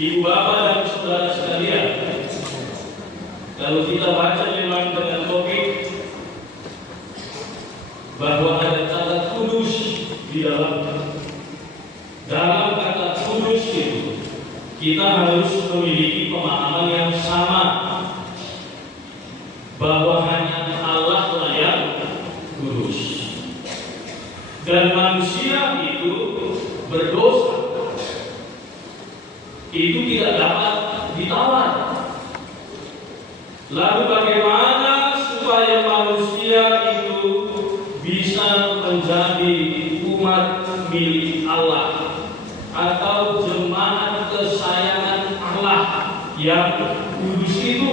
Ibu bapak dan saudara sekalian, kalau kita baca memang dengan topik bahwa ada kata kudus di dalam kata kudus itu kita harus memiliki pemahaman yang sama bahwa hanya Allah lah yang kudus dan manusia itu berdosa. Itu tidak dapat ditawar. Lalu bagaimana supaya manusia itu bisa menjadi umat milik Allah atau jemaat kesayangan Allah yang kudus itu?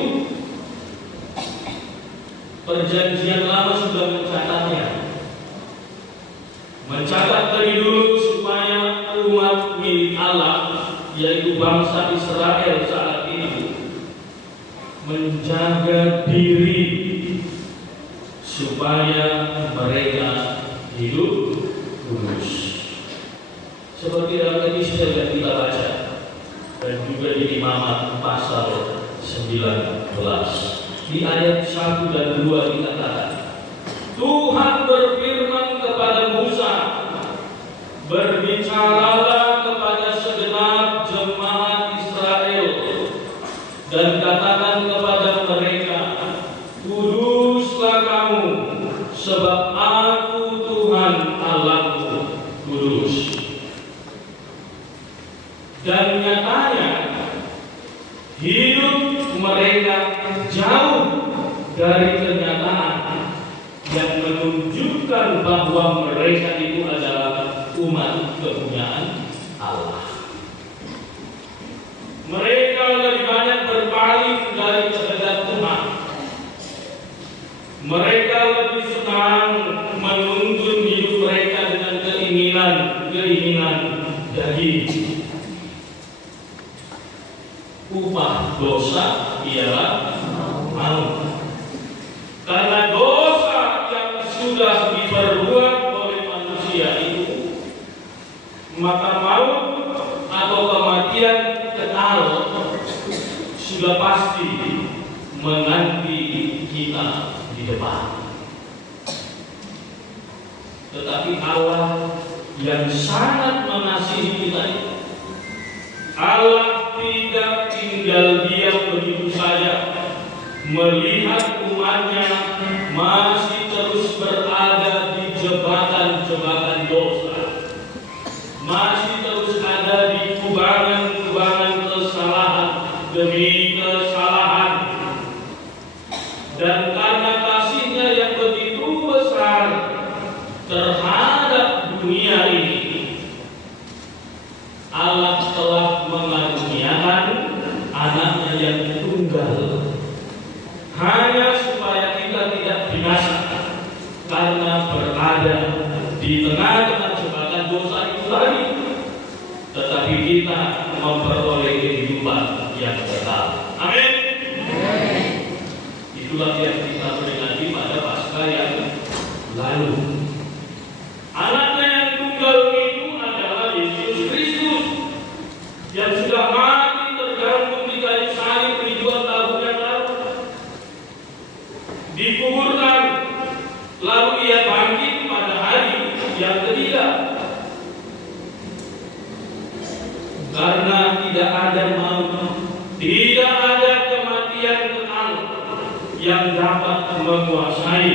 Perjanjian Lama sudah mencatatnya. Mencatat dari dulu supaya umat milik Allah, yaitu bangsa Israel saat ini, menjaga diri supaya mereka hidup kudus. Seperti yang tadi sudah kita baca dan juga di Imamat pasal 19 di ayat 1 dan 2 dikatakan, Tuhan berfirman kepada Musa, berbicaralah kepada segenap jemaat Israel dan katakan kepada mereka, kuduslah kamu, sebab aku Tuhan Allahmu kudus. Dan nyatanya hidup mereka jauh dari kenyataan yang menunjukkan bahwa mereka itu adalah umat kepunyaan Allah. Mereka lebih banyak berpaling dari kehendak Tuhan. Mereka lebih senang menuntun hidup mereka dengan keinginan daging. Upah dosa ialah maut. Karena dosa yang sudah diperbuat oleh manusia itu, maka maut atau kematian kekal sudah pasti menanti kita di depan. Tetapi Allah yang sangat mengasihi kita, Allah tidak tinggal diam begitu saja melihat umatnya masih terus berada di jebakan-jebakan dosa, masih terus ada di kubangan-kubangan kesalahan demi kesalahan. Dan karena kasihnya yang begitu besar terhadap dunia ini, Allah telah mengaruniakan anaknya yang tunggal, hanya supaya kita tidak binasa karena berada di tengah-tengah jebakan dosa itu tadi, tetapi kita memperoleh kehidupan yang kekal. Amin. Itulah yang kita peringati pada Paskah yang lalu. Anaknya yang tunggal itu adalah Yesus Kristus yang sudah mati tergantung di kayu salib ribuan tahun yang lalu, dikuburkan, lalu ia bangkit pada hari yang ketiga. Karena tidak ada maut, tidak ada kematian kekal yang dapat menguasai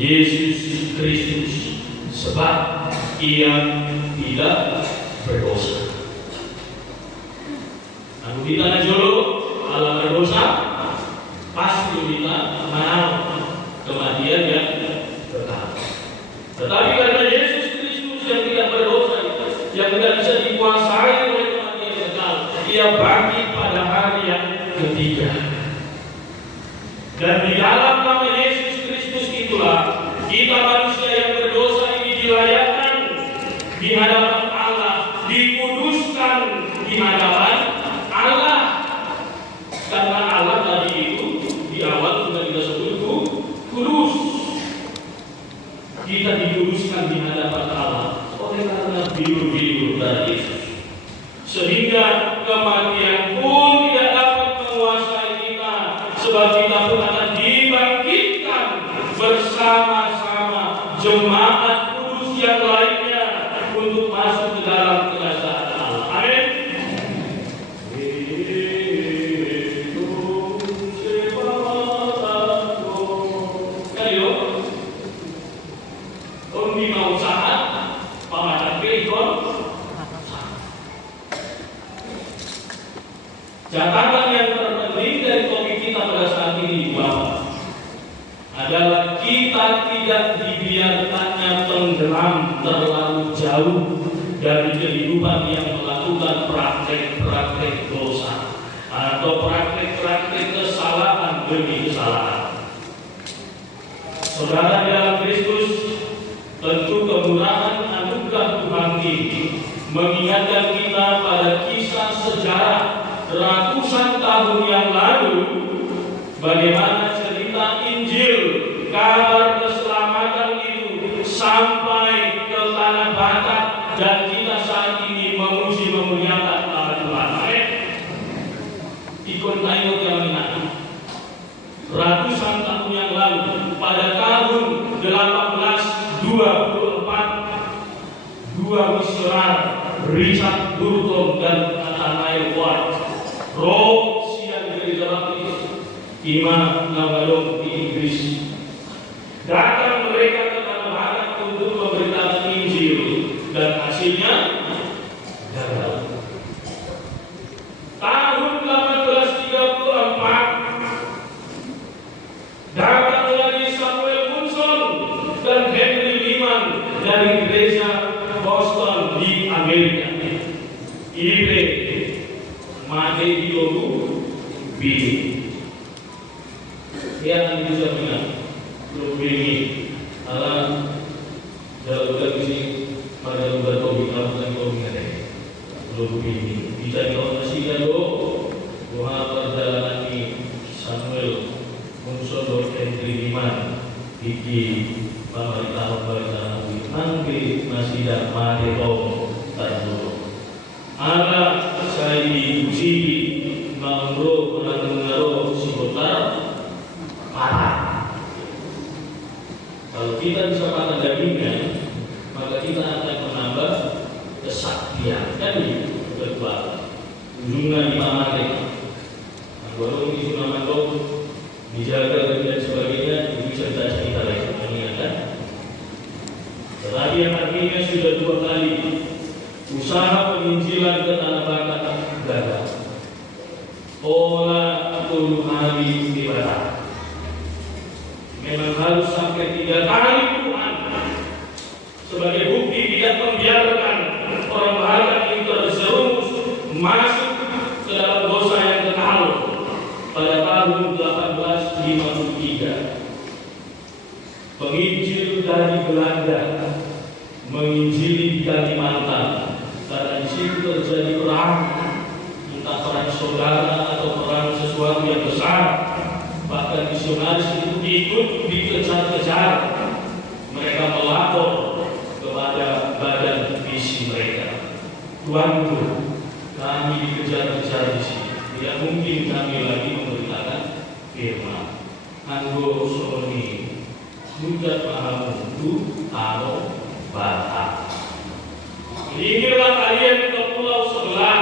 Yesus Kristus, sebab ia tidak berdosa. Lalu kita najolo Allah berdosa, pasti kita menang kematian yang kekal. Tetapi karena Yesus Kristus yang tidak berdosa, yang tidak bisa dikuasai oleh kematian kekal, ia bangkit pada hari yang ketiga. Dan di dalam nama Yesus Kristus itulah kita manusia yang berdosa ini dilayakkan di hadapan Allah, dikuduskan di hadapan Allah. Karena Allah tadi itu di awal sudah kita sebut kudus. Kita dikuduskan di hadapan Allah oleh karena biur-biur dari Yesus. sehingga kematian pun tidak dapat menguasai kita, sebab kita pun akan dibangkitkan bersama-sama jemaat kudus yang lainnya untuk masuk ke dalam kerajaan Allah. Amin. Catatan yang terpenting dari topik kita pada saat ini bahwa adalah kita tidak dibiarkannya tenggelam terlalu jauh dari kehidupan yang melakukan praktek-praktek dosa atau praktek-praktek kesalahan demi kesalahan. Saudara dalam Kristus, tentu kemurahan anugerah Tuhan ini mengingatkan kita pada kisah sejarah ratusan tahun yang lalu, bagaimana cerita Injil, kabar keselamatan itu sampai ke tanah Batak dan kita saat ini memuji memuliakan nama Tuhan. Amin. Ikut tayo yang ingat, ratusan tahun yang lalu, pada tahun 1824, dua misionar Richard Burton dan Nathaniel Ward siang gereja baptis Imam Nawadong di Inggris. Datang mereka ke tanah Batak untuk memberitakan Injil dan hasilnya gagal. Tahun 1834 datang lagi Samuel Munson dan Henry Liman dari gereja Boston di Amerika. Ibe Made Diogu Bini. Yang bisa bilang belum bini alam dalam sini pada luar kopi bukan kopi ada belum bini bisa dikonversikan doa perjalanan ini Samuel Munson Henry Liman Iki pemerintah Anggi masih dan Madero Tanjung ada saya diuji mangro menanggung sibotar parah. Kalau kita bisa makan dagingnya, maka kita akan menambah kesaktian. Kan itu kedua ujungnya dimana baru itu nama kau dijaga dan sebagainya itu cerita-cerita lain kan. Tetapi yang artinya sudah 2 kali usaha penginjilan ke tanah Batak gagal. Olah 10 hari di Batak. Memang harus sampai 3 kali Tuhan sebagai bukti tidak membiarkan orang Batak ini terjerumus masuk ke dalam dosa yang kekal. Pada tahun 1853 penginjil dari Belanda menginjili di Kalimantan. Karena di situ terjadi perang, entah perang saudara atau perang sesuatu yang besar. Bahkan misionaris itu ikut dikejar-kejar. Mereka melapor kepada badan misi mereka. Tuanku, kami dikejar-kejar di sini. Tidak mungkin kami lagi memberitakan firman. Anggo soni, hujat mahamudu, alo Batak. Inginlah kalian ke pulau sebelah,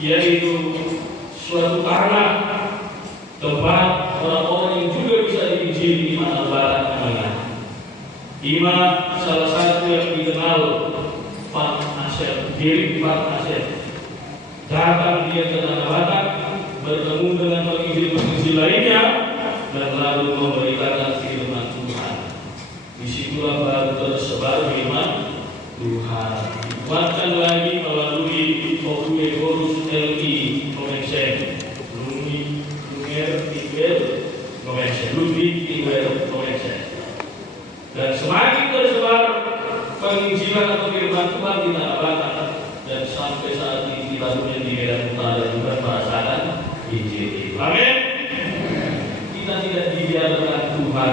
yaitu suatu tanah tempat orang-orang yang juga bisa diinjili di mana Barat Tengah. Ima salah satu yang dikenal Pak Asep, diri Pak Asep. Datang dia ke tanah Batak, bertemu dengan penginjil-penginjil lainnya, dan lalu memberitakan firman Tuhan. Disitulah baru tersebar firman Tuhan. Dikuatkan lagi melalui Oke Horus LI Komensen Lunger Tiger Komensen Ludwig Tiger Komensen. Dan semakin tersebar penginjilan atau firman Tuhan di tanah Batak, dan sampai saat ini kita punya di Medan Utara juga merasakan Injil. Amin. Kita tidak dibiarkan Tuhan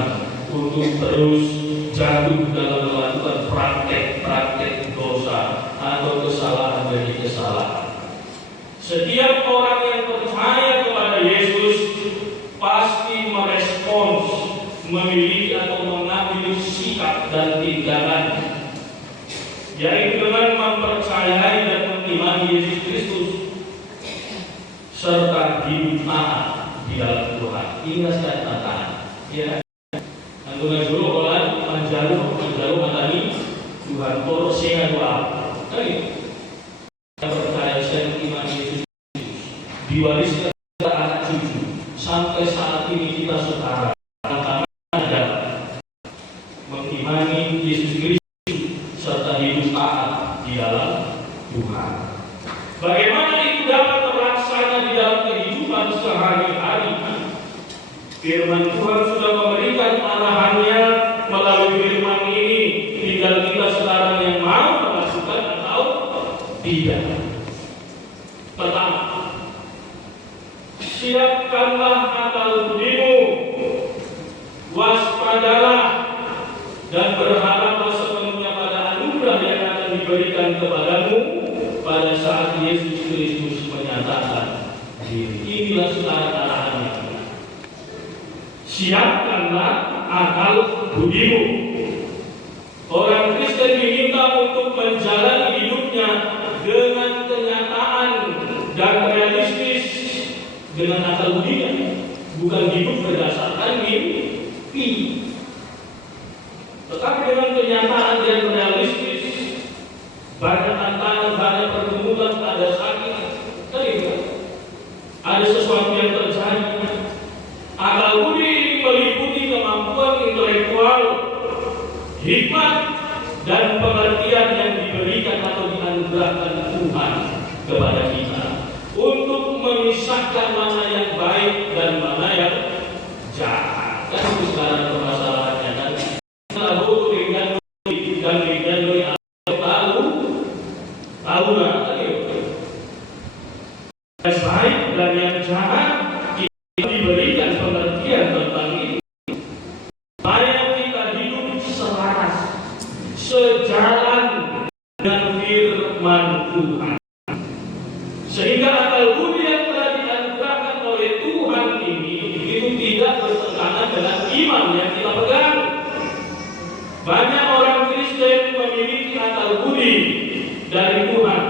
untuk terus jatuh dalam melakukan praktek-praktek dosa atau kesalahan demi kesalahan. Setiap orang yang percaya kepada Yesus pasti merespons, memiliki atau mengambil sikap dan tindakan, yaitu dengan mempercayai dan mengimani Yesus Kristus serta hidup taat di dalam Tuhan. Ini tantangan. Ya, anggungan dulu orang menjalu matani Tuhan toro senga doa. Kali percaya dan mengimani Yesus diwariskan ke anak cucu sampai saat ini kita setara. Mengimani Yesus Kristus serta hidup taat di dalam Tuhan. Bagaimana itu dapat terlaksana di dalam kehidupan sehari-hari? Firman Tuhan sudah memberikan arahannya melalui firman ini. Tinggal kita sekarang yang mau melakukan atau tidak. Pertama, siapkanlah akal budimu, waspadalah dan berharaplah sepenuhnya pada anugerah yang akan diberikan kepadamu pada saat Yesus Kristus menyatakan diri. Inilah saudara arahannya. Siapkanlah akal budimu. Orang Kristen diminta untuk menjalani hidupnya dengan kenyataan dan realistis dengan akal budinya, bukan hidup berdasarkan mimpi. Tetapi dengan kenyataan dan realistis, banyak tantangan, banyak pergumulan, ada sakit, ada sesuatu yang terjadi. Akal budi ini meliputi kemampuan intelektual, hikmat, dan pengertian yang diberikan atau dianugerahkan Tuhan kepada kita untuk memisahkan mana yang baik dan mana yang jahat. Kan itu sekarang permasalahannya kan. Tahu yang baik dan yang jahat kita diberikan pengertian tentang itu. Mari kita hidup selaras sejalan dengan firman Tuhan, sehingga akal budi yang telah dianugerahkan oleh Tuhan ini itu tidak bertentangan dengan iman yang kita pegang. Banyak orang Kristen memiliki akal budi dari Tuhan,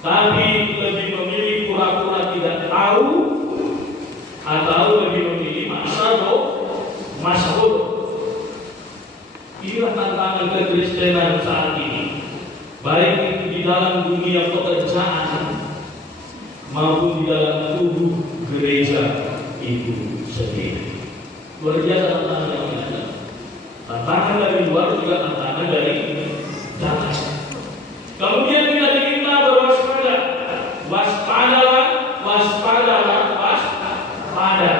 tapi lebih memilih pura-pura tidak tahu atau lebih memilih masa bodoh. Inilah tantangan kekristenan saat ini, baik itu di dalam dunia pekerjaan maupun di dalam tubuh gereja itu sendiri. Luar biasa tantangan yang ada. Tantangan dari luar juga tantangan dari dalam. Kemudian kita diminta berwaspada. Waspadalah, waspadalah, waspada.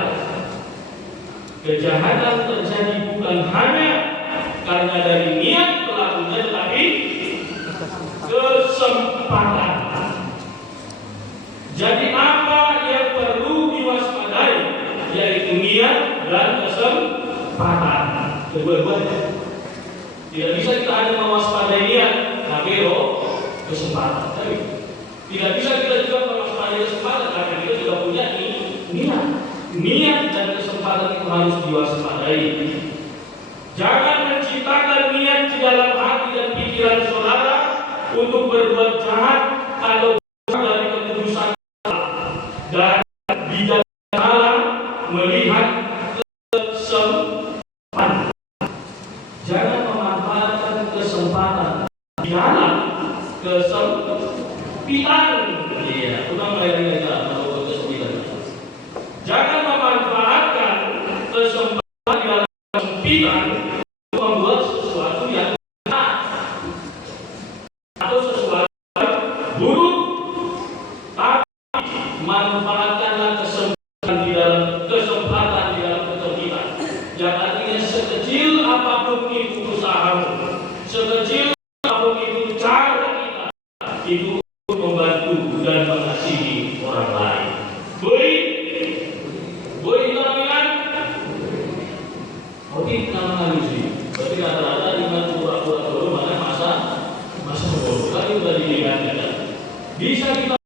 Kejahatan terjadi bukan hanya karena dari niat pelakunya, tetapi kesempatan. Jadi apa yang perlu diwaspadai? Yaitu niat dan kesempatan. Kedua-duanya. Tidak bisa kita hanya mewaspadai niat, tapi kesempatan. Tidak bisa kita juga mewaspadai kesempatan karena kita sudah punya niat. Niat dan kesempatan itu harus diwaspadai. Jangan menciptakan niat di dalam hati dan pikiran saudara untuk berbuat jahat atau dari keputusan dan bijaksana melihat kesempatan. Jangan memanfaatkan kesempatan di dalam kesempitan. Iya, ulang lagi kita kalau kesempitan. Jangan memanfaatkan kesempatan di dalam kesempitan untuk membuat sesuatu yang jahat atau sesuatu yang buruk. Tapi manfaatkanlah kesempatan di dalam kesempitan. Yang artinya sekecil apapun itu usahamu, sekecil apapun itu cara kita, itu membantu dan mengasihi orang lain. Boleh kita bilang, oke, nama manusia. Berarti rata-rata dengan pura-pura mana masa bodoh. Kan itu sudah dilihat. Bisa kita